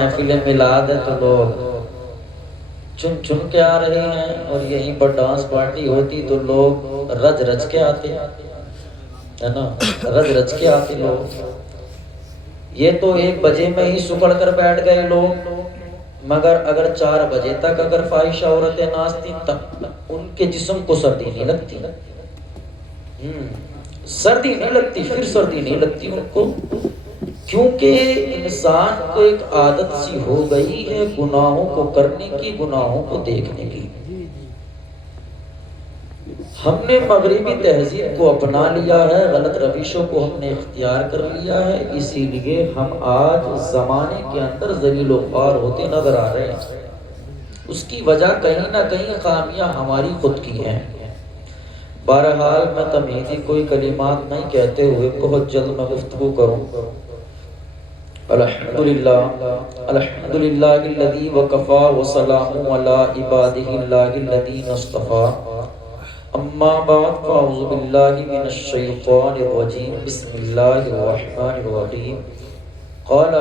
محفل میلاد ہے تو لوگ چن چن کے آ رہے ہیں، اور یہیں پر ڈانس پارٹی ہوتی تو لوگ رج رج کے آتے ہے نا، رج رج کے آتے لوگ۔ یہ تو 1 بجے میں ہی سکڑ کر بیٹھ گئے لوگ، مگر اگر 4 بجے تک اگر فاحشہ عورتیں ناچتی تب ان کے جسم کو سردی نہیں لگتی، سردی نہیں لگتی، پھر سردی نہیں لگتی ان کو، کیونکہ انسان کو ایک عادت سی ہو گئی ہے گناہوں کو کرنے کی، گناہوں کو دیکھنے کی۔ ہم نے مغربی تہذیب کو اپنا لیا ہے، غلط روشوں کو ہم نے اختیار کر لیا ہے، اسی لیے ہم آج زمانے کے اندر ذلیل و خوار ہوتے نظر آ رہے ہیں۔ اس کی وجہ کہیں نہ کہیں خامیاں ہماری خود کی ہیں۔ بہرحال میں تمہیدی کوئی کلمات نہیں کہتے ہوئے بہت جلد میں گفتگو کروں۔ الحمدللہ الحمدللہ الذی وکفا وسلام علی عبادہ الذین اصطفیٰ، اما بعد فاعوذ باللہ من الشیطان الرجیم، بسم اللہ الرحمن الرحیم۔ قال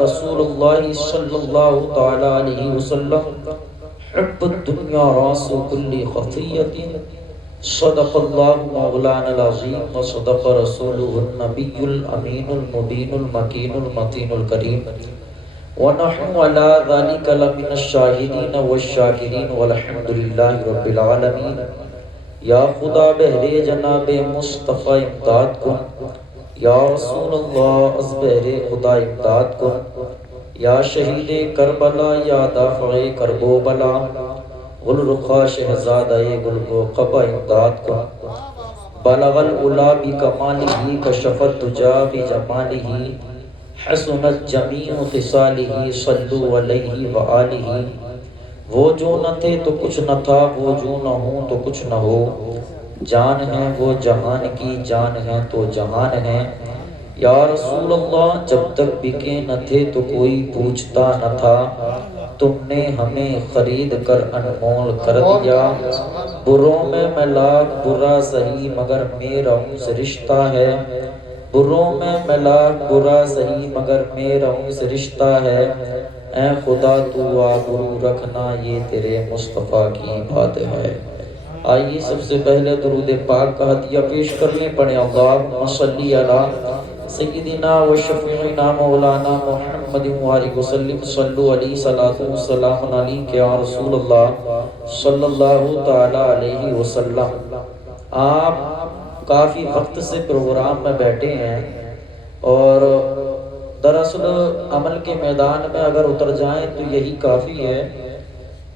رسول اللہ صلی اللہ تعالی علیہ وسلم، حب الدنیا راس کل خطیۃ، صدق اللہ مولانا العظیم وصدق رسولہ النبی الامین المبین المکین المتین الکریم، ونحن علی ذلک لمن الشاہدین والشاکرین والحمد للہ رب العالمین۔ یا خدا بہرے جناب مصطفیٰ امداد کن، یا رسول اللہ از بہرے خدا امداد کن، یا شہید کربلا یا دافع کرب و بلا، گل رخا شہزادہ گل و قبا امداد کن۔ بلغ العلا بکمالہ کشف الدجا بجمالہ، حسنت جمیع خصالہ صلو علیہ وآلہ۔ وہ جو نہ تھے تو کچھ نہ تھا، وہ جو نہ ہوں تو کچھ نہ ہو، جان ہے وہ جہان کی، جان ہے تو جہان ہے۔ یا رسول اللہ جب تک بکے نہ تھے تو کوئی پوچھتا نہ تھا، تم نے ہمیں خرید کر انمول کر دیا۔ بروں میں لاکھ برا سہی مگر میرا ان سے رشتہ ہے، بروں میں لاکھ برا سہی مگر میرا ان سے رشتہ ہے۔ اے خدا تو آبرو رکھنا، یہ تیرے مصطفیٰ کی بات ہے۔ آئیے سب سے پہلے درود پاک کا ہدیہ پیش کرنے پڑے۔ اللہم صلی علی سیدنا و شفیعنا مولانا محمد وآلہ وسلم، صلو علیہ صلاۃ و سلام علیک یا رسول اللہ صلی اللہ تعالی علیہ وسلم۔ آپ کافی وقت سے پروگرام میں بیٹھے ہیں، اور دراصل عمل کے میدان میں اگر اتر جائیں تو یہی کافی ہے۔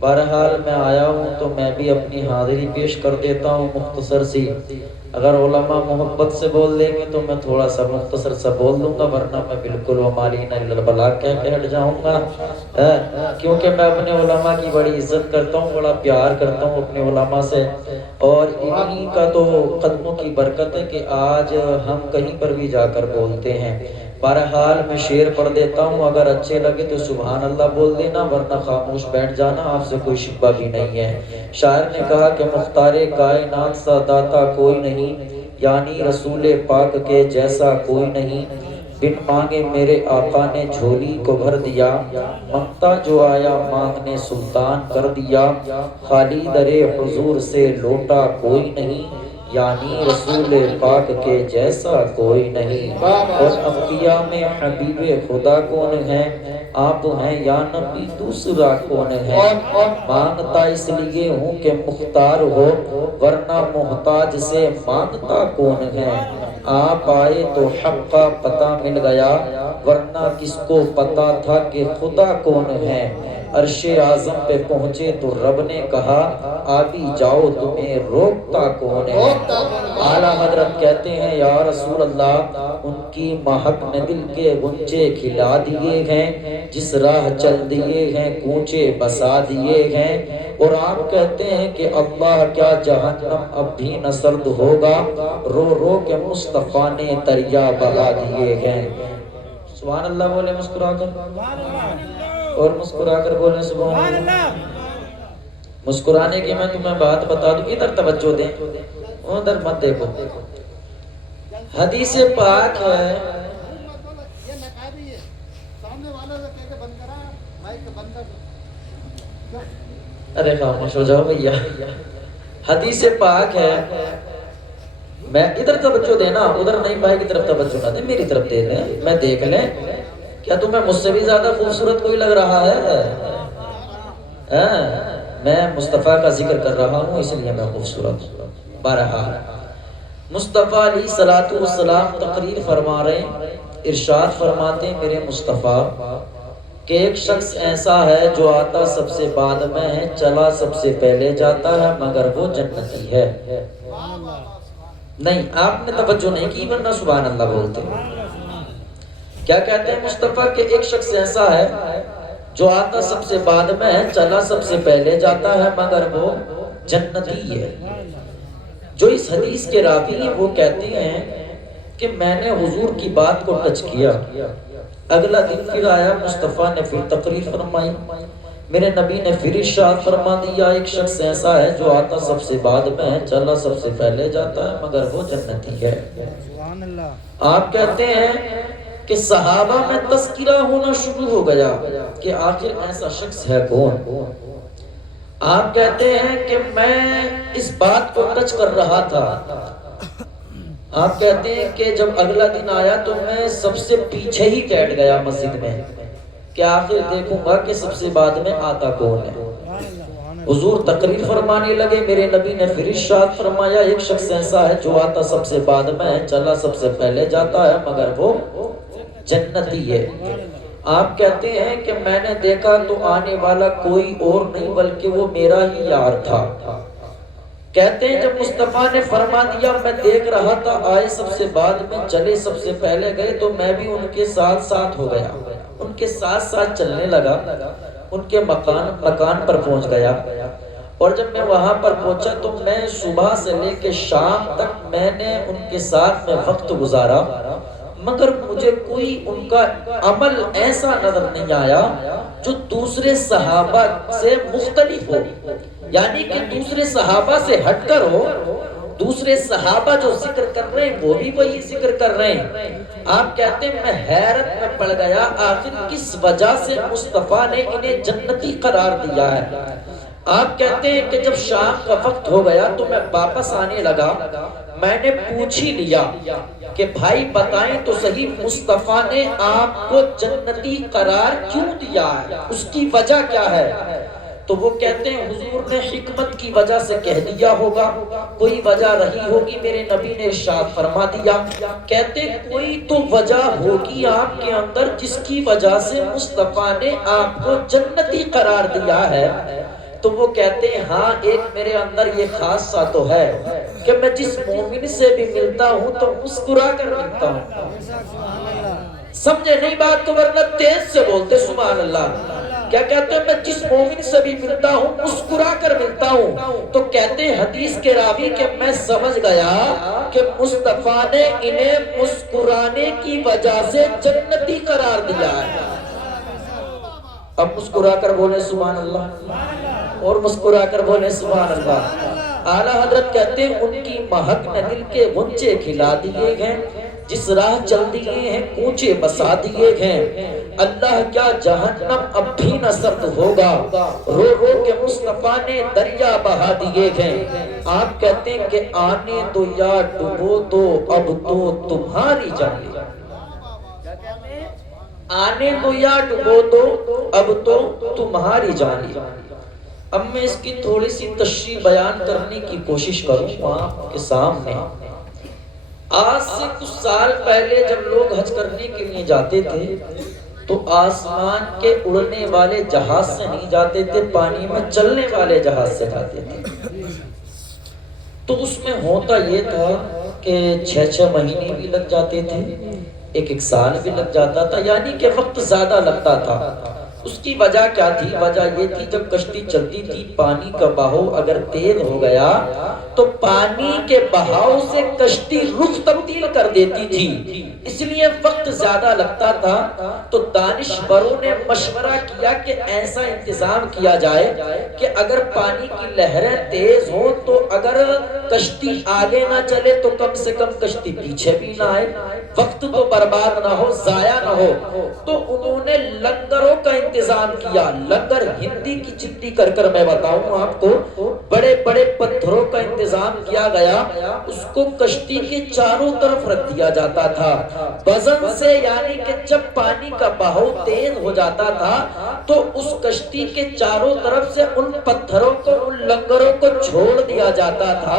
بہرحال میں آیا ہوں تو میں بھی اپنی حاضری پیش کر دیتا ہوں مختصر سی۔ اگر علماء محبت سے بول دیں گے تو میں تھوڑا سا مختصر سا بول دوں گا، ورنہ میں بالکل وما علینا الا البلاغ کہہ کے ہٹ جاؤں گا، کیونکہ میں اپنے علماء کی بڑی عزت کرتا ہوں، بڑا پیار کرتا ہوں اپنے علماء سے، اور انہی کا تو قدموں کی برکت ہے کہ آج ہم کہیں پر بھی جا کر بولتے ہیں۔ بہرحال میں شعر پڑھ دیتا ہوں، اگر اچھے لگے تو سبحان اللہ بول دینا، ورنہ خاموش بیٹھ جانا، آپ سے کوئی شکوہ بھی نہیں ہے۔ شاعر نے کہا کہ مختار کائنات سا داتا کوئی نہیں، یعنی رسول پاک کے جیسا کوئی نہیں، بن مانگے میرے آقا نے جھولی کو بھر دیا، منگتا جو آیا مانگنے سلطان کر دیا، خالی در حضور سے لوٹا کوئی نہیں، یعنی رسول پاک کے جیسا کوئی نہیں۔ اور انبیاء میں حبیب خدا کون ہے، آپ ہیں یا نبی دوسرا کون ہے، مانگتا اس لیے ہوں کہ مختار ہو، ورنہ محتاج سے مانگتا کون ہے۔ آپ آئے تو حق کا پتہ مل گیا، ورنہ کس کو پتا تھا کہ خدا کون ہے۔ عرش اعظم پہ پہنچے تو رب نے کہا، آ بھی جاؤ تمہیں روکتا کون ہے۔ اعلیٰ حضرت کہتے ہیں یا رسول اللہ، ان کی مہک نے دل کے غنچے کھلا دیے ہیں، جس راہ چل دیے ہیں کوچے بسا دیے ہیں۔ اور آپ کہتے ہیں کہ اللہ کیا جہنم اب بھی نہ سرد ہوگا، رو رو کے مصطفیٰ نے دریا بہا دیے ہیں۔ سبحان اللہ بولے مسکرا کر، اور مسکرا کر بولے سبحان اللہ۔ مسکرانے کی میں تمہیں بات بتا دوں، ادھر توجہ دیں، ادھر مت دیکھو۔ حدیث پاک ہے، ارے خاموش ہو جاؤ بھیا، حدیث پاک ہے، میں ادھر توجہ دینا، ادھر نہیں بھائی کی طرف توجہ نہ دے، میری طرف دے لیں، میں دیکھ لیں کیا تمہیں مجھ سے بھی زیادہ خوبصورت کوئی لگ رہا ہے؟ میں مصطفیٰ کا ذکر کر رہا ہوں اس لیے میں خوبصورت ہوں۔ بہرحال مصطفیٰ علیہ الصلوۃ والسلام تقریر فرما رہے ہیں، ارشاد فرماتے ہیں میرے مصطفیٰ کہ ایک شخص ایسا ہے جو آتا سب سے بعد میں ہے، چلا سب سے پہلے جاتا ہے، مگر وہ جنتی ہے۔ نہیں، آپ نے توجہ نہیں کی ورنہ سبحان اللہ بولتے۔ کیا کہتے ہیں مصطفیٰ کہ ایک شخص ایسا ہے جو آتا سب سے بعد میں ہے، چلا سب سے پہلے جاتا ہے، مگر وہ جنتی ہے۔ جو اس حدیث کے راوی ہیں وہ کہتے ہیں کہ میں نے حضور کی بات کو ٹچ کیا، اگلا دن پھر آیا، مصطفیٰ نے پھر تقریر فرمائی، میرے نبی نے پھر ارشاد فرما دیا ایک شخص ایسا ہے جو آتا سب سے بعد میں ہے، چلا سب سے پہلے جاتا ہے، مگر وہ جنتی ہے۔ آپ کہتے ہیں کہ صحابہ میں تذکرہ ہونا شروع ہو گیا کہ آخر ایسا شخص ہے کون۔ آپ کہتے ہیں کہ میں اس بات کو ٹچ کر رہا تھا، آپ کہتے ہیں کہ جب اگلا دن آیا تو میں سب سے پیچھے ہی بیٹھ گیا مسجد میں کہ آخر دیکھوں گا کہ سب سے بعد میں آتا کون ہے۔ حضور تقریر فرمانے لگے، میرے نبی نے پھر ارشاد فرمایا ایک شخص ایسا ہے جو آتا سب سے بعد میں ہے، چلا سب سے پہلے جاتا ہے، مگر وہ جنتی ہے۔ آپ کہتے ہیں کہ میں نے دیکھا تو آنے والا کوئی اور نہیں بلکہ وہ میرا ہی یار تھا۔ کہتے ہیں جب مصطفیٰ نے فرما دیا میں دیکھ رہا تھا آئے سب سے بعد میں، چلے سب سے پہلے گئے، تو میں بھی ان کے ساتھ ساتھ ہو گیا، ان کے ساتھ ساتھ چلنے لگا، ان کے مکان پر پہنچ گیا۔ اور جب میں وہاں پر پہنچا تو میں صبح سے لے کے شام تک میں نے ان کے ساتھ میں وقت گزارا، مگر مجھے کوئی ان کا عمل ایسا نظر نہیں آیا جو دوسرے صحابہ سے مختلف ہو، یعنی کہ دوسرے صحابہ سے ہٹ کر ہو۔ دوسرے صحابہ جو ذکر کر رہے ہیں وہ بھی وہی ذکر کر رہے ہیں۔ آپ کہتے ہیں میں حیرت میں پڑ گیا آخر کس وجہ سے مصطفیٰ نے انہیں جنتی قرار دیا ہے۔ آپ کہتے ہیں کہ جب شام کا وقت ہو گیا تو میں واپس آنے لگا، میں نے پوچھ ہی لیا کہ بھائی بتائیں تو صحیح مصطفیٰ نے آپ کو جنتی قرار کیوں دیا ہے، اس کی وجہ کیا ہے؟ تو وہ کہتے ہیں حضور نے حکمت کی وجہ سے کہہ دیا ہوگا، کوئی وجہ رہی ہوگی، میرے نبی نے ارشاد فرما دیا۔ کہتے ہیں کوئی تو وجہ ہوگی آپ کے اندر جس کی وجہ سے مصطفیٰ نے آپ کو جنتی قرار دیا ہے۔ تو وہ کہتے ہیں ہاں ایک میرے اندر یہ خاصہ تو ہے کہ میں جس مومن سے بھی ملتا ہوں تو مسکرا کر ملتا ہوں۔ سمجھے نہیں بات کو ورنہ تیز سے بولتے سبحان اللہ۔ کیا کہتے ہیں میں جس مومن سے بھی ملتا ہوں مسکرا کر ملتا ہوں۔ تو کہتے ہیں حدیث کے راوی کہ میں سمجھ گیا کہ مصطفیٰ نے انہیں مسکرانے کی وجہ سے جنتی قرار دیا ہے۔ اب مسکرا کر بولے سبحان اللہ، اور مسکرا کر بولے سبحان اللہ۔ اعلیٰ حضرت کہتے ہیں ان کی مہک نے دل کے غنچے کھلا دیے ہیں، جس راہ چل دیے ہیں کوچے بسا دیے ہیں۔ اللہ کیا جہنم اب بھی نہ سرد ہوگا، رو رو کے مصطفیٰ نے دریا بہا دیے ہیں۔ آپ کہتے ہیں کہ آنے دو یا ڈبو دو اب تو تمہاری جان، آنے دو یا ڈبو دو اب تو تمہاری جان۔ اب میں اس کی تھوڑی سی تشریح بیان کرنے کی کوشش کروں آپ کے سامنے۔ آج سے کچھ سال پہلے جب لوگ حج کرنے کے لیے جاتے تھے تو آسمان کے اڑنے والے جہاز سے نہیں جاتے تھے، پانی میں چلنے والے جہاز سے جاتے تھے۔ تو اس میں ہوتا یہ تھا کہ 6 مہینے بھی لگ جاتے تھے، ایک سال بھی لگ جاتا تھا، یعنی کہ وقت زیادہ لگتا تھا۔ اس کی وجہ کیا تھی؟ وجہ یہ تھی جب کشتی چلتی تھی پانی کا بہاؤ اگر تیز ہو گیا تو پانی کے بہاؤ سے کشتی رخ تبدیل کر دیتی تھی، اس لیے وقت زیادہ لگتا تھا۔ تو دانشوروں نے مشورہ کیا کہ ایسا انتظام کیا جائے کہ اگر پانی کی لہریں تیز ہوں تو اگر کشتی آگے نہ چلے تو کم سے کم کشتی پیچھے بھی نہ آئے، وقت تو برباد نہ ہو، ضائع نہ ہو۔ تو انہوں نے لنگروں کا انتظام کیا. لنگر ہندی کی چٹی کر کر میں بتاؤں آپ کو, بڑے بڑے پتھروں کا انتظام کیا گیا, اس کو کشتی کے چاروں طرف رکھ دیا جاتا تھا. وزن سے یعنی کہ جب پانی کا بہاؤ تیز ہو جاتا تھا تو اس کشتی کے چاروں طرف سے ان پتھروں کو, ان لنگروں کو چھوڑ دیا جاتا تھا.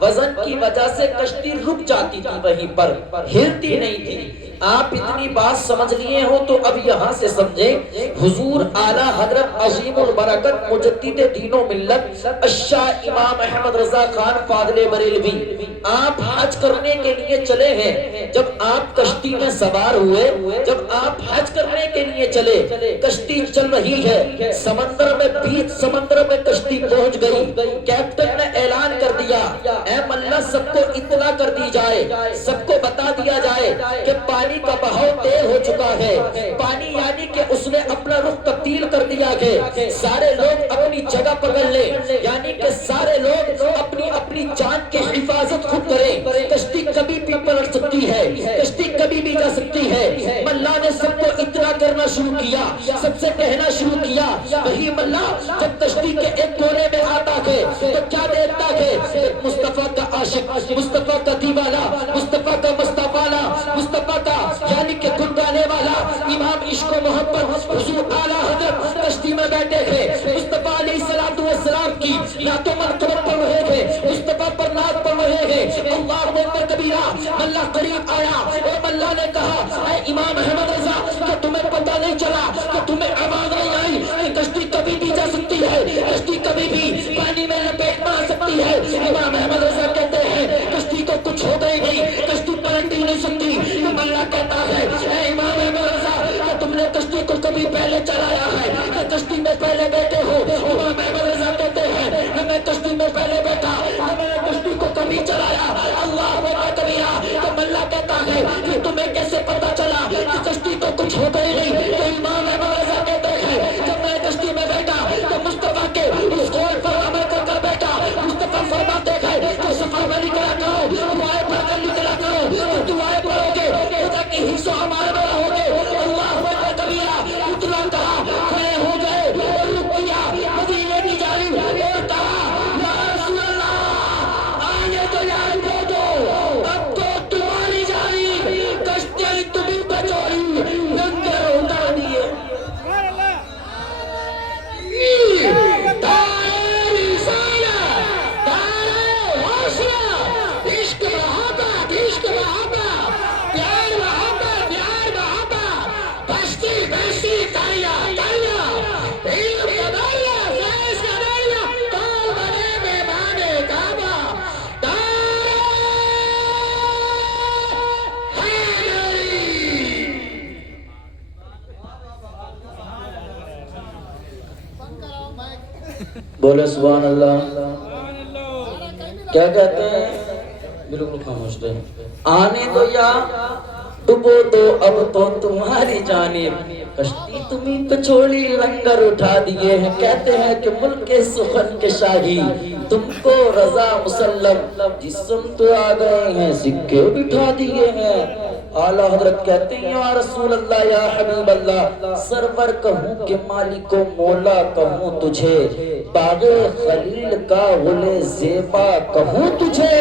وزن کی وجہ سے کشتی رک جاتی تھی, وہیں پر ہلتی نہیں تھی. آپ اتنی بات سمجھ لیے ہو تو اب یہاں سے سمجھیں, حضور اعلیٰ حضرت عظیم البرکت مجدد دین و ملت الشاہ امام احمد رضا خان فاضل بریلوی آپ حج کرنے کے لیے چلے ہیں. جب آپ کشتی میں سوار ہوئے, جب آپ حج کرنے کے لیے چلے, کشتی چل رہی ہے, سمندر میں, بیچ سمندر میں کشتی پہنچ گئی. کیپٹن نے اعلان کر دیا, اے ملا سب کو اطلاع کر دی جائے, سب کو بتا دیا جائے کہ پانی کا بہاؤ تیز ہو چکا ہے. پانی یعنی کہ اس نے اپنا رخ تبدیل کر دیا ہے. سارے لوگ اپنی جگہ پکڑ لیں, یعنی کہ سارے لوگ اپنی اپنی جان کی حفاظت خود کریں. کشتی کبھی بھی پلٹ سکتی ہے, کشتی کبھی بھی جا سکتی ہے. ملا نے سب کو اطلاع کرنا شروع کیا, سب سے کہنا شروع کیا. وہی ملا جب کشتی کے ایک کونے میں آتا ہے تو کیا دیکھتا ہے, مصطفیٰ کا عاشق, مصطفیٰ کا دیوانہ, مصطفیٰ کا مستفانہ, مصطفیٰ کا یعنی کہ گنگانے والا امام عشق و محبت حضور اعلیٰ حضرت کشتی میں بیٹھے تھے. مصطفیٰ علیہ السلام کی نعت و منقبت پڑھ رہے تھے, مصطفیٰ پر نعت پڑھ رہے تھے. اللہ اکبر کبیرہ. ملا قریب آیا اور ملا نے کہا, اے امام احمد رضا, کہ تمہیں پتہ نہیں چلا, کہ تمہیں آواز نہیں آئی کہ کشتی کبھی بھی جا سکتی ہے, کشتی کبھی بھی پانی میں لپیٹ میں آ سکتی ہے. امام احمد رضا کہتے ہیں کشتی کو کچھ ہوگا ہی نہیں, کشتی پلٹ ہی نہیں سکتی. ملا کہتا ہے, اے امام احمد رضا, کہ تم نے کشتی کو کبھی پہلے چلایا ہے, کہ کشتی میں پہلے بیٹھے ہو. امام احمد رضا کہتے ہیں میں کشتی میں پہلے بیٹھا, میں نے کشتی کو کبھی چلایا. اللہ اکبر کبیرہ. تو ملا کہتا ہے کہ تمہیں کیسے پتا چلا کہ کشتی کو کچھ ہوگا ہی نہیں. تو امام احمد رضا کہتے ہیں جب میں کشتی میں بیٹھا تو مصطفیٰ کے اس قول پر عمل کر کر بیٹھا. مصطفیٰ فرماتے ہیں کہ سفر میں نکلا کرو, دعائیں پڑھ کر نکلا کرو, دعائیں پڑھو گے تاکہ حصہ ہمارے بڑا ہوگے. اللہ اکبر کبیرہ. اتنا کہا, کھڑے ہو گئے اور رک کیا مدینے کی جانب اور کہا, یا رسول اللہ, آنے تو یاد دے دو, اب تو تمہاری جانب کشتی تمہیں بچوئی, لنگر اٹھا دیے. بولے سبحان اللہ. کیا کہتے ہیں, بالکل خاموش رہے. آنے دو یا ڈبو دو اب تو تمہاری جانب, کشتی تمہیں پہ چھوڑی لنگر اٹھا دیے ہیں. کہتے ہیں کہ ملک سخن کے شاہی تم کو رضا مسلم, جسم تو آ گئے ہیں سکے بٹھا دیے ہیں. اعلیٰ حضرت کہتے ہیں یا رسول اللہ, یا حبیب اللہ, سرور کہوں کہ مالک و مولا کہوں تجھے, باغ خلیل کا غل زیبا کہوں تجھے,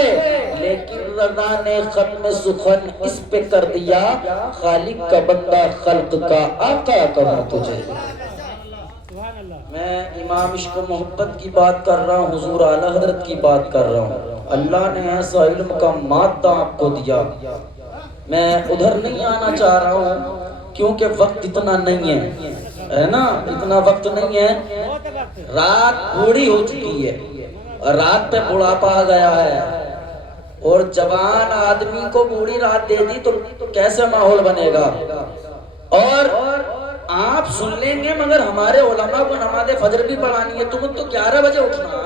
لیکن رضا نے ختم سخن اس پہ کر دیا, خالق کا بندہ خلق کا آقا کہوں تجھے. میں امام عشق و محبت کی بات کر رہا ہوں, حضور اعلیٰ حضرت کی بات کر رہا ہوں. اللہ نے ایسا علم کا مادہ آپ کو دیا. میں ادھر نہیں آنا چاہ رہا ہوں کیونکہ وقت اتنا نہیں ہے نا, اتنا وقت نہیں ہے. رات بوڑھی ہو چکی ہے, رات پہ بڑھاپا آ گیا ہے, اور جوان آدمی کو بوڑھی رات دے دی تو کیسے ماحول بنے گا. اور آپ سن لیں گے مگر ہمارے علماء کو نماز فجر بھی پڑھانی ہے, تم تو 11 بجے اٹھنا.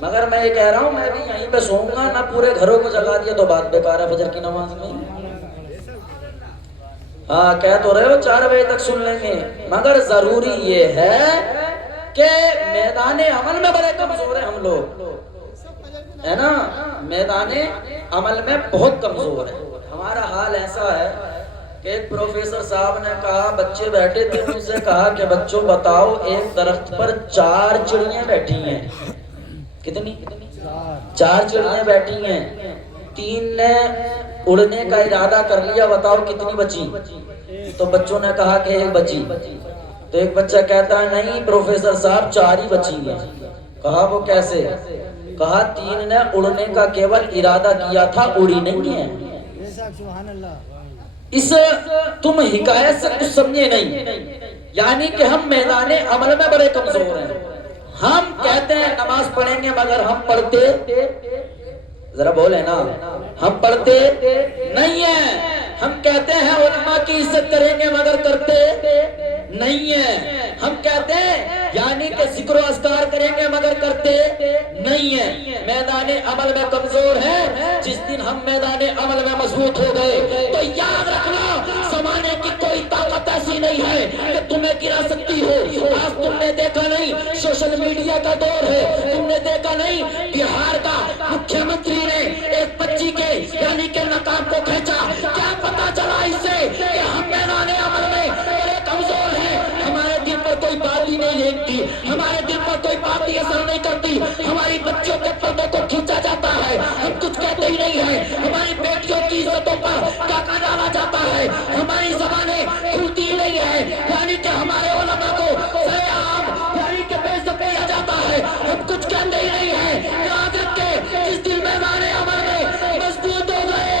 مگر میں یہ کہہ رہا ہوں میں بھی یہیں پہ سوؤں گا, نہ پورے گھروں کو جگا دیا تو بات بیکار ہے فجر کی نماز میں. ہاں کہہ تو رہے ہو 4 بجے تک سن لیں گے, مگر ضروری یہ ہے کہ میدان عمل میں بڑے کمزور ہیں ہم لوگ, ہے نا, میدان عمل میں بہت کمزور ہے. ہمارا حال ایسا ہے کہ ایک پروفیسر صاحب نے کہا، بچے بیٹھے تھے، ان سے کہا کہ بچوں بتاؤ ایک درخت پر 4 چڑیاں بیٹھی ہیں، کتنی؟ 4 چڑیاں بیٹھی ہیں، 3 نے اڑنے کا ارادہ کر لیا، بتاؤ کتنی بچی؟ تو بچوں نے کہا کہ 1 بچی۔ تو ایک بچہ کہتا ہے نہیں پروفیسر صاحب 4 ہی بچی ہیں۔ کہا وہ کیسے؟ کہا 3 نے اڑنے کا کیول ارادہ کیا تھا، اڑی نہیں ہے۔ اس تم حکایت سے کچھ سمجھے نہیں، یعنی کہ ہم میدان عمل میں بڑے کمزور ہیں۔ ہم کہتے ہیں نماز پڑھیں گے مگر ہم پڑھتے، ذرا بولے نا، ہم پڑھتے نہیں ہیں۔ ہم کہتے ہیں علماء کی عزت کریں گے مگر کرتے نہیں ہیں۔ ہم کہتے ہیں یعنی کہ ذکر و اذکار کریں گے مگر کرتے نہیں ہیں۔ میدان عمل میں کمزور ہیں۔ جس دن ہم میدان عمل میں مضبوط ہو گئے تو یاد رکھنا زمانے کی کوئی طاقت ایسی نہیں ہے کہ تمہیں گرا سکتی ہو۔ آج تم نے دیکھا نہیں سوشل میڈیا کا دور ہے، تم نے دیکھا نہیں بہار کا مکھیہ منتری نے ایک بچی کے یعنی کہ نقاب کو کھینچا۔ کیا پتا چلا اس سے کہ ہم میدان عمل میں بڑے کمزور ہیں۔ ہمارے دل پر کوئی بات ہی نہیں لگتی، ہمارے دل پر کوئی بات ہی اثر نہیں کرتی۔ ہماری بچوں کے پردوں کو کھینچا جاتا ہے، ہم کچھ کہتے ہی نہیں ہیں۔ ہماری بیٹیوں کی عزتوں پر ڈاکہ ڈالا جاتا ہے، ہماری زبانیں کھلتی ہی نہیں ہے، یعنی کہ ہمارے علماء کو سرے عام یعنی کہ بے عزت کیا جاتا ہے، ہم کچھ کہتے ہی نہیں ہیں۔ یاد رکھے جس دن میدان عمل میں مضبوط ہو گئے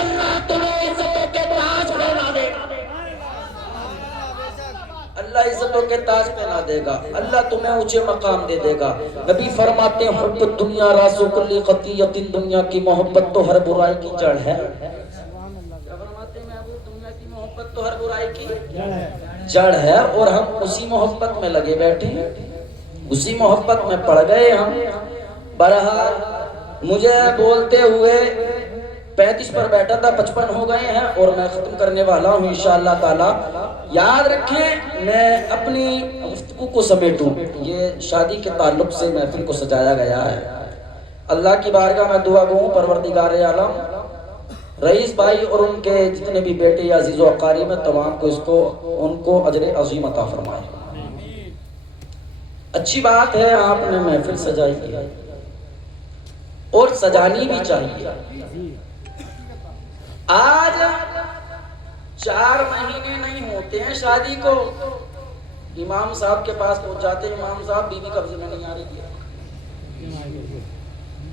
اللہ تمہیں عزتوں کے تاج پہنا دے گا، اللہ عزتوں کے تاج پہنا دے گا، اللہ تمہیں اونچے مقام دے دے گا۔ نبی فرماتے ہیں حب الدنیا راس کل خطیۃ، دنیا کی محبت تو ہر برائی کی جڑ ہے۔ کیا فرماتے ہیں محبوب؟ دنیا کی محبت تو ہر برائی کی جڑ ہے، اور ہم اسی محبت میں لگے بیٹھے ہیں، اسی محبت میں پڑ گئے ہم۔ بہرحال مجھے بولتے ہوئے 35 پر بیٹھا تھا، 55 ہو گئے ہیں اور میں ختم کرنے والا ہوں انشاءاللہ تعالی۔ یاد رکھیں میں اپنی گفتگو کو سمیٹوں، یہ شادی کے تعلق سے محفل کو سجایا گیا ہے۔ اللہ کی بارگاہ میں دعا گو پروردگار عالم رئیس بھائی اور ان کے جتنے بھی بیٹے یا عزیز و اقارب ہیں تمام کو ان کو اجر عظیم عطا فرمائے۔ اچھی بات ہے آپ نے محفل سجائی ہے اور سجانی بھی چاہیے۔ آج 4 مہینے نہیں ہوتے ہیں شادی کو، امام صاحب کے پاس پہنچ جاتے ہیں، امام صاحب بیوی قبضے میں نہیں آ رہی ہے۔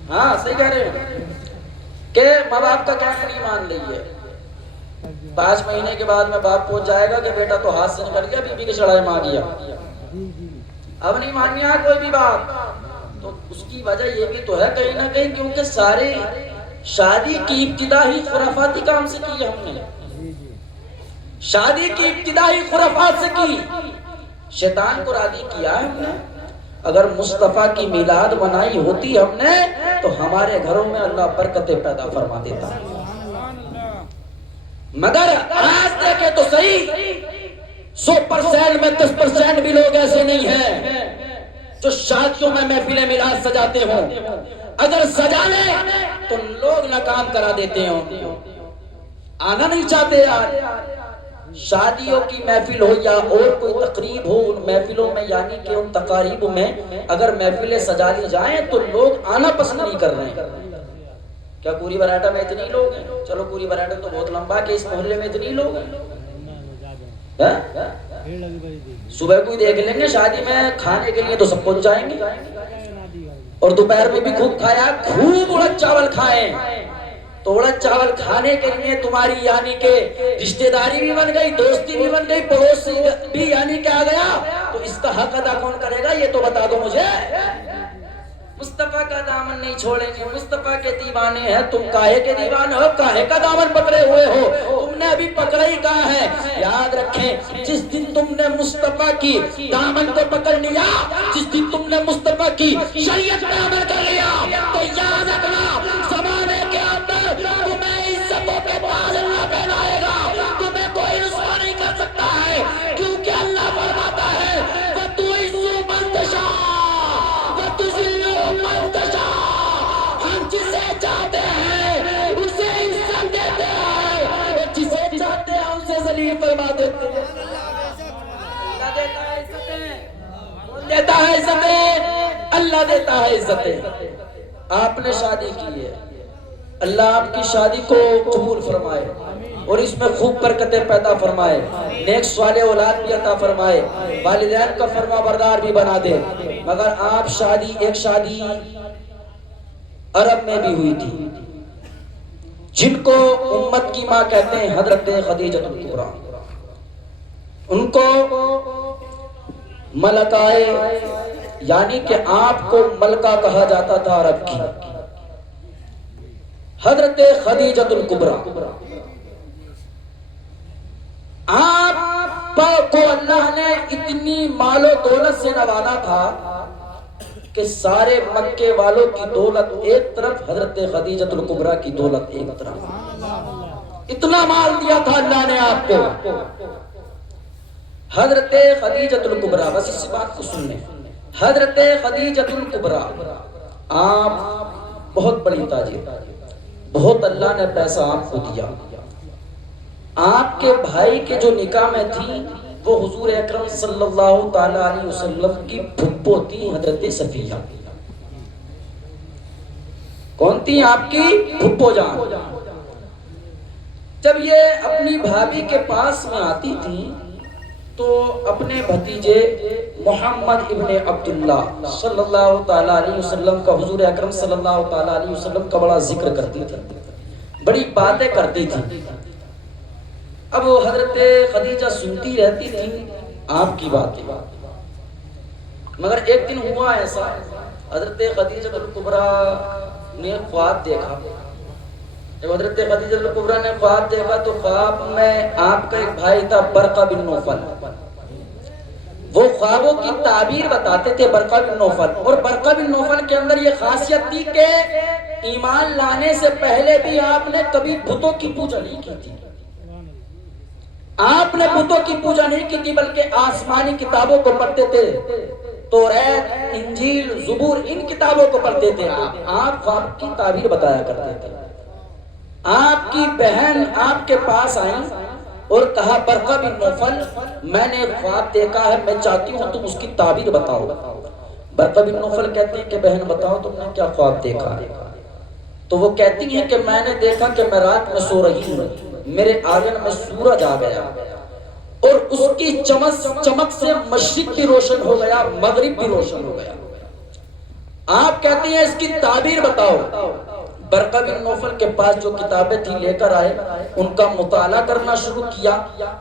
ہاں صحیح کہہ رہے ہیں کہ ماں باپ کا کہنا نہیں مان رہی ہے۔ 5 مہینے کے بعد میں باپ پہنچ جائے گا کہ بیٹا تو ہاتھ سے نکل گیا، بیوی کی چڑھائی مار گیا، اب نہیں ماننی ہے کوئی بھی بات۔ تو اس کی وجہ یہ بھی تو ہے کہیں نہ کہیں کیونکہ سارے شادی کی ابتدا ہی خرافاتی کام سے کی ہے ہم نے، شادی کی ابتدا ہی خرافات سے کی، شیطان کو راضی کیا ہے ہم نے۔ اگر مصطفیٰ کی میلاد منائی ہوتی ہم نے تو ہمارے گھروں میں اللہ برکتیں پیدا فرما دیتا۔ مگر آج دیکھیں تو صحیح 100% میں 10% بھی لوگ ایسے نہیں ہیں جو شادیوں میں محفلیں میلاد سجاتے ہوں، اگر سجا لیں تو لوگ ناکام کرا دیتے ہیں، آنا نہیں چاہتے یار۔ شادیوں کی محفل ہو یا اور کوئی تقریب ہو، ان محفلوں میں یعنی کہ ان تقاریب میں اگر محفلیں سجا لی جائیں تو لوگ آنا پسند نہیں کر رہے ہیں۔ کیا پوری براٹا میں اتنی لوگ ہیں؟ چلو پوری براٹا تو بہت لمبا کہ اس محلے میں اتنی لوگ ہیں، صبح کو دیکھ لیں گے شادی میں کھانے کے لیے تو سب پہنچ جائیں گے، اور دوپہر میں بھی خوب کھایا، خوب اڑد چاول کھائیں۔ تو اڑد چاول کھانے کے لیے تمہاری یعنی کہ رشتہ داری بھی بن گئی، دوستی بھی بن گئی، پڑوس بھی یعنی کہ آ گیا، تو اس کا حق ادا کون کرے گا یہ تو بتا دو مجھے۔ مصطفیٰ کا دامن نہیں چھوڑیں گے، مصطفیٰ کے دیوانے ہیں، تم کاہے کے دیوانے ہو، کاہے کا دامن پکڑے ہوئے ہو، تم نے ابھی پکڑا ہی کہاں ہے۔ یاد رکھیں جس دن تم نے مصطفیٰ کی دامن کو پکڑ لیا، جس دن تم نے مصطفیٰ کی شریعت پہ عمل کر لیا، تو یاد رکھنا زمانے کے اندر تمہیں عزتوں پہ تاج اللہ پہنائے گا، تمہیں کوئی رسوا نہیں کر سکتا ہے، کیونکہ اللہ فرماتا ہے وَتُعِزُّ مَن تَشَاءُ وَتُذِلُّ مَن تَشَاءُ، ہم جسے چاہتے ہیں اسے عزت دیتے ہیں، اور جسے چاہتے ہیں اسے ہے عزتیں، اللہ دیتا ہے عزتیں۔ آپ نے شادی کی ہے، اللہ آپ کی شادی کو قبول فرمائے اور اس میں خوب برکتیں پیدا فرمائے، نیک صالح اولاد بھی عطا فرمائے، والدین کا فرما بردار بھی بنا دے۔ مگر آپ ایک شادی عرب میں بھی ہوئی تھی، جن کو امت کی ماں کہتے ہیں، حضرت خدیجہ الکبریٰ۔ ان کو ملکائے، یعنی کہ آپ کو ملکہ کہا جاتا تھا عرب کی، حضرت خدیجہ الکبریٰ۔ آپ کو اللہ نے اتنی مال و دولت سے نوازا تھا کہ سارے مکے والوں کی دولت ایک طرف، حضرت خدیجہ الکبریٰ کی دولت ایک طرف۔ اتنا مال دیا تھا اللہ نے آپ کو۔ حضرت خدیجہ الکبریٰ، بس اس بات کو سن لیں، حضرت خدیجہ الکبریٰ آپ بہت بڑی تاجر، بہت اللہ نے پیسہ آپ کو دیا۔ آپ کے بھائی کے جو نکاح میں تھی وہ حضور اکرم صلی اللہ تعالی علیہ وسلم کی پھپھو تھی، حضرت صفیہ۔ کون تھی؟ آپ کی پھپھو جان۔ جب یہ اپنی بھابھی کے پاس میں آتی تھی تو اپنے بھتیجے محمد ابن عبداللہ صلی اللہ تعالی علیہ وسلم کا، حضور اکرم صلی اللہ تعالی علیہ وسلم کا بڑا ذکر کرتی تھی، بڑی باتیں کرتی تھی۔ اب وہ حضرت خدیجہ سنتی رہتی تھی آپ کی باتیں، مگر ایک دن ہوا ایسا، حضرت خدیجہ الکبریٰ نے خواب دیکھا۔ جب حضرت خدیجہ الکبریٰ نے خواب دیکھا تو خواب میں آپ کا ایک بھائی تھا، برقہ بن نوفل، وہ خوابوں کی تعبیر بتاتے تھے، برقہ بن نوفل۔ اور برقہ بن نوفل کے اندر یہ خاصیت تھی کہ ایمان لانے سے پہلے بھی آپ نے کبھی بتوں کی پوجا نہیں کی تھی۔ آپ نے بتوں کی پوجا نہیں کی تھی، بلکہ آسمانی کتابوں کو پڑھتے تھے، توریت، انجیل، زبور، ان کتابوں کو پڑھتے تھے۔ آپ خواب کی تعبیر بتایا کرتے تھے۔ آپ کی بہن آپ کے پاس آئی اور کہا، برقہ بن نوفل، میں نے خواب دیکھا ہے، میں چاہتی ہوں تم اس کی تعبیر بتاؤ۔ برقہ بن نوفل کہتے ہیں کہ بہن بتاؤ تم نے کیا خواب دیکھا ہے؟ تو وہ کہتی ہیں کہ میں نے دیکھا کہ میں رات میں سو رہی ہوں، میرے آنگن میں سورج آ گیا اور اس کی چمک سے مشرق بھی روشن ہو گیا، مغرب بھی روشن ہو گیا۔ آپ کہتی ہیں اس کی تعبیر بتاؤ۔ برقہ بن نوفل کے پاس جو کتابیں تھی لے کر آئے، ان کا مطالعہ کرنا شروع کیا۔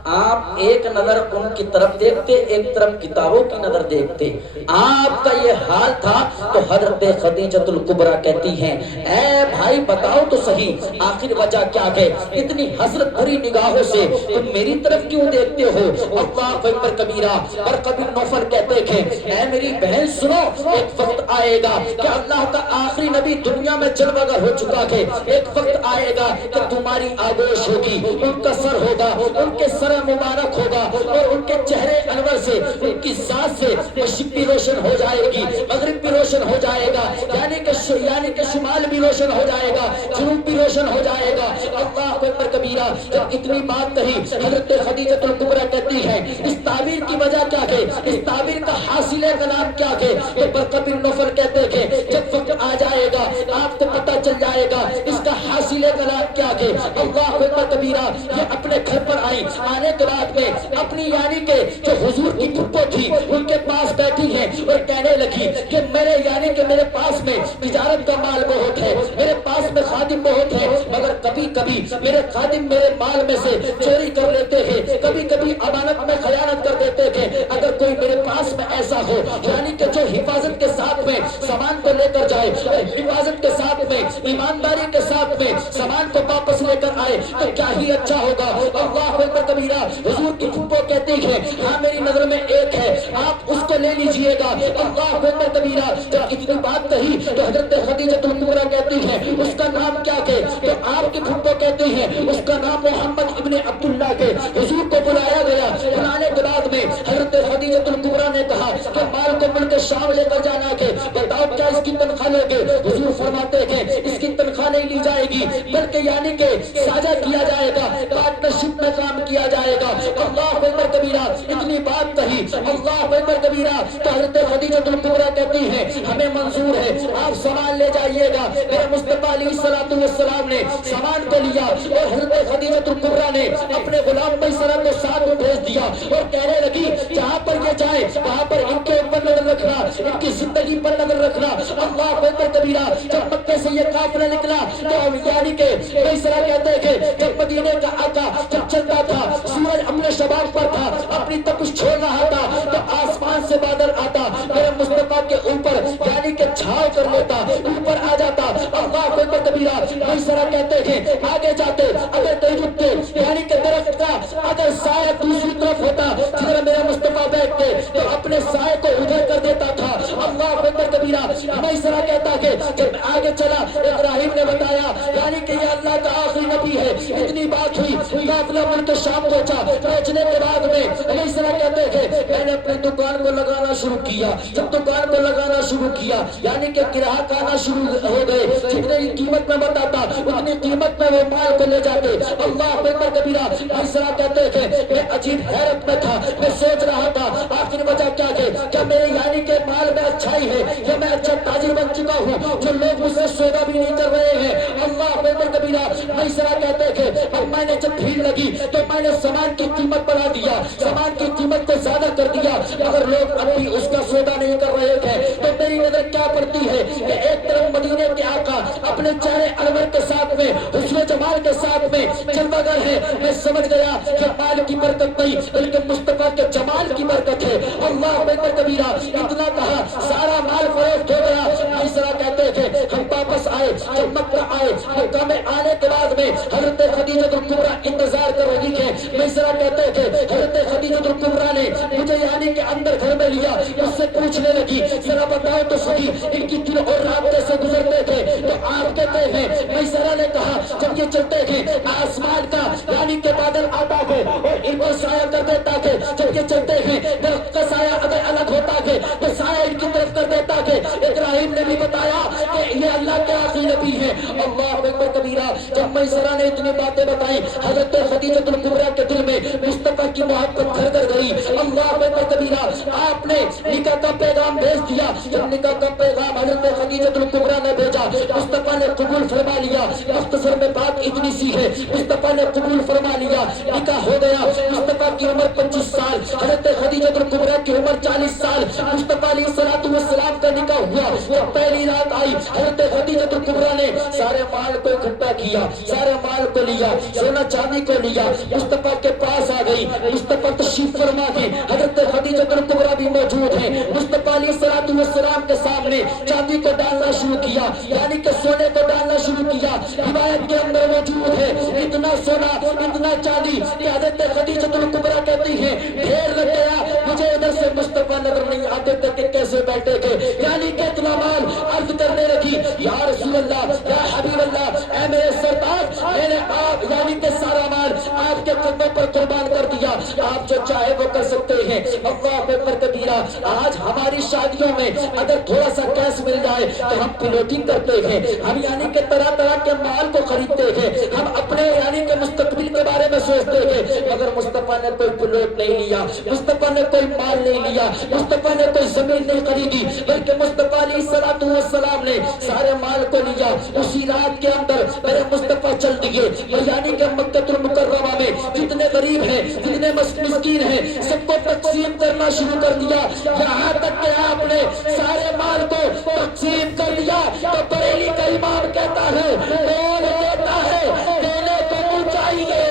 آپ ایک نظر ان کی طرف دیکھتے، ایک طرف کتابوں کی نظر دیکھتے۔ آپ کا یہ حال تھا تو حضرت خدیجہ الکبریٰ کہتی ہیں، اے بھائی بتاؤ تو صحیح، آخر وجہ کیا ہے؟ اتنی حسرت بھری نگاہوں سے تم میری طرف کیوں دیکھتے ہو؟ اللہ اکبر کبیرہ۔ برقہ بن نوفل کہتے ہیں، اے میری بہن سنو، ایک وقت آئے گا کہ اللہ کا آخری نبی دنیا میں جلوہ گر ہو چکا ہے، ایک وقت آئے گا کہ تمہاری آگوش ہوگی، ان کا سر ہوگا، ان کے سر مبارک ہوگا اور ان کے چہرے انور سے، ان کی ذات سے مشرق بھی روشن ہو جائے گی، مغرب بھی روشن ہو جائے گا، یعنی کہ شمال بھی روشن ہو جائے گا، جنوب بھی روشن ہو جائے گا۔ اللہ اکبر کبیرہ۔ جب اتنی بات کہی، حضرت خدیجہ الکبریٰ کہتی ہے، اس تعبیر کی وجہ کیا ہے؟ اس تعبیر کا حاصل کلام کیا ہے؟ تو برقہ بن نوفل کہتے ہیں، جب وقت آ جائے گا آپ کو پتہ چل جائے گا اس کا حاصل کلام کیا ہے۔ اللہ اکبر کبیرہ۔ یہ اپنے گھر پر آئی، آنے کے بعد میں اپنی یعنی کہ جو حضور کی پھپھو تھی ان کے پاس بیٹھی ہیں اور کہنے لگی کہ میرے یعنی کہ میرے پاس میں تجارت کا مال بہت ہے، میرے پاس میں خادم بہت ہے، مگر کبھی کبھی میرے خادم میرے مال میں سے چوری کر لیتے ہیں، کبھی کبھی امانت میں خیانت کر دیتے ہیں۔ اگر کوئی میرے پاس میں ایسا ہو یعنی کہ جو حفاظت کے ساتھ میں سامان کو لے کر جائے، حفاظت کے ساتھ میں ایمانداری کے ساتھ میں سامان کو واپس لے کر آئے تو کیا ہی اچھا ہوگا۔ اللہ اکبر کبیرہ۔ حضور کی پھپھو کہتی ہے، ہاں میری نظر میں ایک ہے، آپ اس کو لے لیجئے گا۔ اللہ اکبر کبیرہ۔ جب اتنی بات کہی تو حضرت خدیجہ الکبریٰ کہتی ہے، اس کا نام کیا ہے؟ تو آپ کی پھپھو کہتی ہیں، اس کا نام محمد ابن عبداللہ ہے۔ حضور کو بلایا گیا، بلانے کے بعد میں حضرت خدیجہ الکبریٰ نے کہا کہ مال کو مل کے شام لے کر جانا ہے، بتاؤ کیا اس کی تنخواہ لے گے؟ حضور فرماتے ہیں، اس کی تنخواہ نہیں لی جائے گی، بلکہ یعنی کہ ساجھا کیا جائے گا، پارٹنرشپ میں کام کیا جائے گا۔ اللہ اکبر کبیرہ۔ اتنی بات کہی، اللہ اکبر کبیرہ۔ کبیرہ تو حضرت خدیجہ الکبریٰ کہتی ہیں ہمیں منظور ہے، آپ سامان لے جائیے گا۔ میرے مصطفیٰ علیہ السلام نے سامان کو لیا اور حضرت خدیجہ الکبریٰ نے اپنے غلام میسرہ کو ساتھ میں بھیج دیا اور کہنے لگی جہاں پر یہ جائے وہاں پر ان کے اوپر نظر رکھنا، ان کی زندگی پر نظر رکھنا۔ اللہ اکبر کبیرہ۔ جب مکے سے یہ قافلہ نکلا تو یعنی کہ میسرہ کہتے ہیں کہ جب مدینے کا آقا جب چلتا تھا، سورج اپنے شباب پر تھا، اپنی تپش چھوڑ رہا تھا تو آسمان سے بادل آتا، میرے مصطفیٰ کے اوپر یعنی کہ چھاؤ کر لیتا، اوپر آ جاتا۔ اللہ اکبر کبیرہ۔ میسرہ کہتے ہیں آگے جاتے اگر تجد کے یعنی کہ درخت کا اگر سایہ دوسری طرف ہوتا جدھر میرے مصطفیٰ بیٹھتے تو اپنے سائے کو ادھر کر دیتا تھا۔ اللہ اکبر کبیرہ۔ میسرہ کہتا کہ جب آگے چلا ابراہیم نے بتایا یعنی کہ یہ اللہ کا آخری نبی ہے، اتنی بات ہوئی، قافلہ ملک شام پہنچا، پہنچنے کے بعد میں میسرہ کہتے ہیں میں نے اپنی دکان کو لگانا شروع کیا۔ جب دکان کو لگانا شروع کیا یعنی کہ گراہک آنا شروع ہو گئے، جتنی قیمت میں بتاتا اتنی قیمت میں وہ مال کو لے جاتے۔ اللہ اکبر کبیرہ۔ میسرہ کہتے ہیں میں عجیب حیرت میں تھا، میں سوچ رہا تھا آخر وجہ کیا ہے، کیا میرے یعنی کہ مال میں اچھائی ہے یا میں اچھا تاجر بن چکا ہوں جو لوگ مجھ سے سودا بھی نہیں کر رہے ہیں۔ اللہ اکبر کبیرہ۔ میسرہ کہتے ہیں اب میں نے جب بھیڑ لگی تو میں نے سامان کی قیمت بڑھا دیا، سامان کی قیمت کو زیادہ کر دیا، اگر لوگ اب بھی اس کا سودا نہیں کر رہے تھے تو میری نظر کیا پڑتی ہے کہ ایک طرف مدینے کے آقا اپنے چہرے انور کے ساتھ میں حسن جمال کے ساتھ میں جلوہ گر ہے، میں سمجھ گیا کہ مال کی برکت نہیں بلکہ مصطفیٰ کے جمال کی برکت ہے۔ اللہ اکبر کبیرہ۔ اتنا کہا سارا مال فروخت ہو گیا۔ میسرہ کہتے تھے ہم واپس آئے، جب مکہ آئے مکہ میں آنے کے بعد میں حضرت خدیجہ الکبریٰ انتظار کر رہی ہے۔ میسرہ کہتے تھے حضرت خدیجہ الکبریٰ نے مجھے یعنی کہ اندر گھر میں لیا، اس سے پوچھنے لگی ذرا بتاؤ تو صحیح ان کی دن اور رات کیسے گزرتے تھے تو آپ کہتے ہیں میسرہ نے کہا جب یہ چلتے تھے آسمان کا یعنی کہ بادل آتا ہے اور ان کو سایہ کر دیتا ہے، جب یہ چلتے ہیں درخت کا سایہ اگر الگ ہوتا ہے تو سایہ ان کی طرف کر دیتا ہے۔ ابراہیم نے بھی بتایا کہ یہ اللہ کے آخری نبی ہے۔ اللہ اکبر کبیرہ۔ جب میسرہ نے اتنی باتیں بتائیں حضرت خدیجہ الکبریٰ کے دل میں مصطفیٰ کی محبت گھر گھر گئی۔ اللہ اکبر کبیرہ۔ آپ نے نکاح کا پیغام بھیج دیا، جب نکاح کا پیغام حضرت خدیجہ الکبریٰ نے بھیجا مصطفیٰ نے قبول فرما لیا۔ مختصر میں بات اتنی سی ہے، مصطفیٰ نے قبول فرما لیا، نکاح ہو گیا۔ مصطفیٰ کی عمر 25 سال، حضرت خدیجہ الکبریٰ کی عمر 40 سال۔ مصطفیٰ علیہ السلام کا نکاح ہوا۔ جب پہلی رات آئی حضرت خدیجہ الکبریٰ نے سارے مال کو اکٹھا کیا، سارے مال کو لیا، سونا چاندی کو لیا، مصطفیٰ کے پاس آ گئی۔ مصطفیٰ تشریف فرما کے حضرت خدیجہ الکبریٰ بھی موجود ہیں۔ مصطفیٰ علیہ السلام کے سامنے چاندی کو ڈالنا شروع کیا یعنی کہ سونے کو ڈالنا شروع کیا۔ روایت کے اندر موجود ہے اتنا سونا اتنا چاندی کہ حضرت خدیجہ الکبریٰ کہتی ہیں ڈھیر لگ گیا، مجھے ادھر سے مصطفیٰ نظر نہیں آتے تھے کہ کیسے بیٹھے تھے، یعنی کہ اتنا مال۔ عرض کرنے لگی یا رسول اللہ یا حبیب اللہ اے میرے سردار، میں نے آپ یعنی کہ سارا مال آپ کے قدموں پر قربان کر دیا، آپ جو چاہے وہ کر سکتے ہیں۔ اللہ اکبر کبیرہ۔ آج ہماری شادیوں میں اگر تھوڑا سا کیش مل جائے تو ہم پلوٹنگ کرتے ہیں، ہم یعنی کہ طرح طرح کے مال کو خریدتے ہیں، ہم اپنے یعنی کہ مستقبل کے بارے میں سوچتے ہیں، مگر مصطفیٰ نے کوئی پلوٹ نہیں لیا، مصطفیٰ نے کوئی مال نہیں لیا، مصطفیٰ نے کوئی زمین نہیں خریدی، بلکہ مصطفیٰ علیہ السلام نے سارے مال کو لیا۔ اسی رات کے اندر میرے مصطفیٰ چل دیے یعنی کہ مکہ المکرمہ میں جتنے غریب ہیں جتنے مسکین ہیں سب کو تقسیم کرنا شروع کر دیا، یہاں تک کہ آپ نے سارے مال کو تقسیم کر دیا تو بریلی کا امام کہتا ہے کون دیتا ہے دینے کو منہ چاہیے،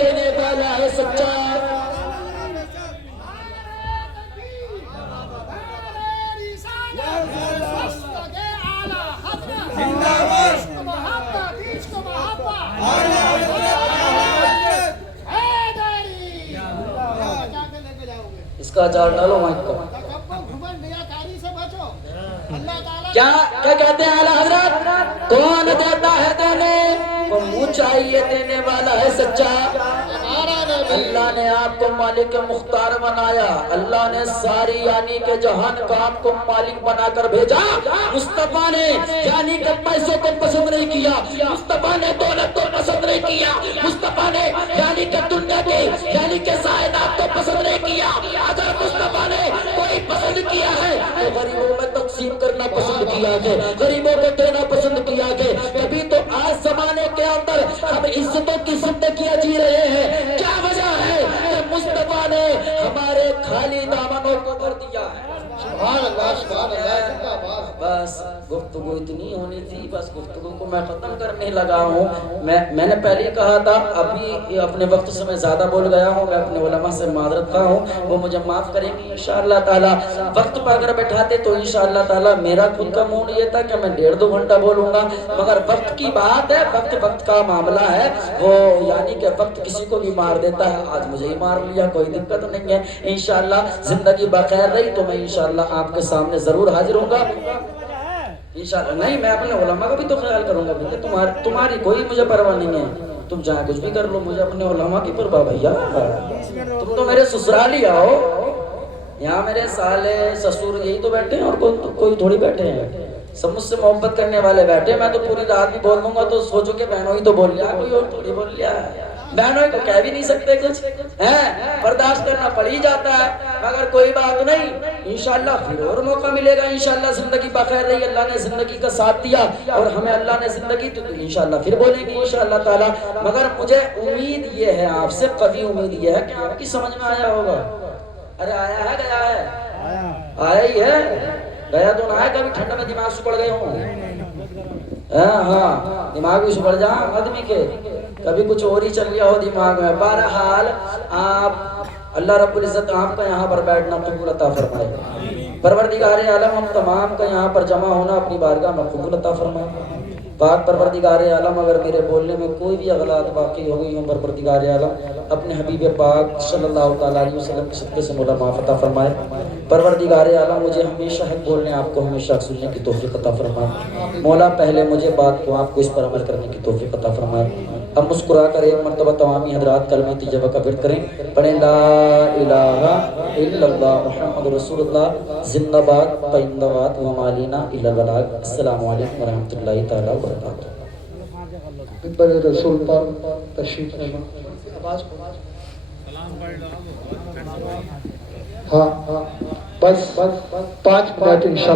دینے والا ہے سچا۔ اس کا اچار ڈالو مائک کو۔ کیا کہتے ہیں اعلیٰ حضرت؟ کون دیتا ہے دینے کو منہ چاہیے، دینے والا ہے سچا۔ اللہ نے آپ کو مالک مختار بنایا، اللہ نے ساری یعنی کہ جہان کا آپ کو مالک بنا کر بھیجا۔ مصطفیٰ نے یعنی کہ پیسوں کو پسند نہیں کیا، مصطفیٰ نے دولت کو پسند نہیں کیا، مصطفیٰ نے یعنی کہ دنیا کے یعنی کہ سائنات کو پسند نہیں کیا۔ اگر مصطفیٰ نے کوئی پسند کیا کہ غریبوں کو دینا پسند کیا کہ کبھی تو آج زمانے کے اندر ہم عزتوں کی زندگیاں جی رہے ہیں. کیا وجہ ہے کہ مصطفیٰ نے ہمارے خالی دامنوں کو بھر دیا ہے. سبحان اللہ سبحان اللہ. بس گفتگو اتنی ہونی تھی, بس گفتگو کو میں ختم کرنے لگا ہوں. میں نے پہلے کہا تھا, ابھی اپنے وقت سے میں زیادہ بول گیا ہوں. میں اپنے علماء سے معذرت خواہ ہوں, وہ مجھے معاف کریں گے انشاءاللہ تعالی. وقت پہ اگر بیٹھاتے تو انشاءاللہ تعالی میرا خود کا موڈ یہ تھا کہ میں 1.5-2 گھنٹہ بولوں گا, مگر وقت کی بات ہے, وقت کا معاملہ ہے وہ, یعنی کہ وقت کسی کو بھی مار دیتا ہے. آج مجھے ہی مار لیا, کوئی دقت نہیں ہے. انشاءاللہ زندگی بخیر رہی تو میں انشاءاللہ آپ کے سامنے ضرور حاضر ہوں گا انشاءاللہ. نہیں, میں اپنے علماء کا بھی تو خیال کروں گا بھیا. تمہاری کوئی مجھے پرواہ نہیں ہے, تم چاہے کچھ بھی کر لو, مجھے اپنے علماء کی پرواہ بھیا. تم تو میرے سسرال ہی آؤ, یہاں میرے سالے سسور یہی تو بیٹھے ہیں, اور کوئی تھوڑی بیٹھے ہیں. سب مجھ سے محبت کرنے والے بیٹھے. میں تو پوری رات بھی بول دوں گا تو سوچو کہ بہنوں ہی تو بول لیا, کوئی اور تھوڑی بول لیا. بہنوں کو کہہ بھی نہیں سکتے کچھ ہیں, برداشت کرنا پڑ ہی جاتا ہے. مگر کوئی بات نہیں, انشاءاللہ پھر اور موقع ملے گا. انشاءاللہ زندگی بخیر رہی, اللہ نے زندگی کا ساتھ دیا اور ہمیں اللہ نے زندگی تو انشاءاللہ پھر بولیں گے انشاءاللہ تعالی. مگر مجھے امید یہ ہے, آپ سے قوی امید یہ ہے کہ آپ کی سمجھ میں آیا ہوگا. ارے آیا ہے, گیا ہے, آیا ہی ہے, گیا تو نہ ہے. کبھی ٹھنڈ میں دماغ سکڑ گئے ہوں, ہاں دماغ بھی سکڑ جا آدمی کے, کبھی کچھ اور ہی چل گیا ہو دماغ میں. بہرحال آپ, اللہ رب العزت آپ کا یہاں پر بیٹھنا قبول عطا فرمائے. پروردگار عالم ہم تمام کا یہاں پر جمع ہونا اپنی بارگاہ میں قبول عطا فرمائے. پاک پروردگار عالم اگر میرے بولنے میں کوئی بھی غلط باقی ہو گئی ہوں, پروردگار عالم اپنے حبیب پاک صلی اللہ تعالیٰ علیہ وسلم کے صدقے سے مولا معاف عطا فرمائے. پروردگار عالم مجھے ہمیشہ حق بولنے, آپ کو ہمیشہ سننے کی توفیق عطا فرمائے. مولا پہلے مجھے بات کو, آپ کو اس پر عمل کرنے کی توفیق عطا فرمائے. اب مسکرا کر ایک مرتبہ تمامی حضرات کلمہ طیبہ کا ورد کریں. پڑھیں لا الہ الا اللہ محمد رسول اللہ زندہ باد پائندہ باد وما علینا الا البلاغ. السلام علیکم ورحمۃ اللہ تعالی وبرکاتہ. منبر رسول پر تشریف فرما. ہاں بس 5 منٹ انشاءاللہ.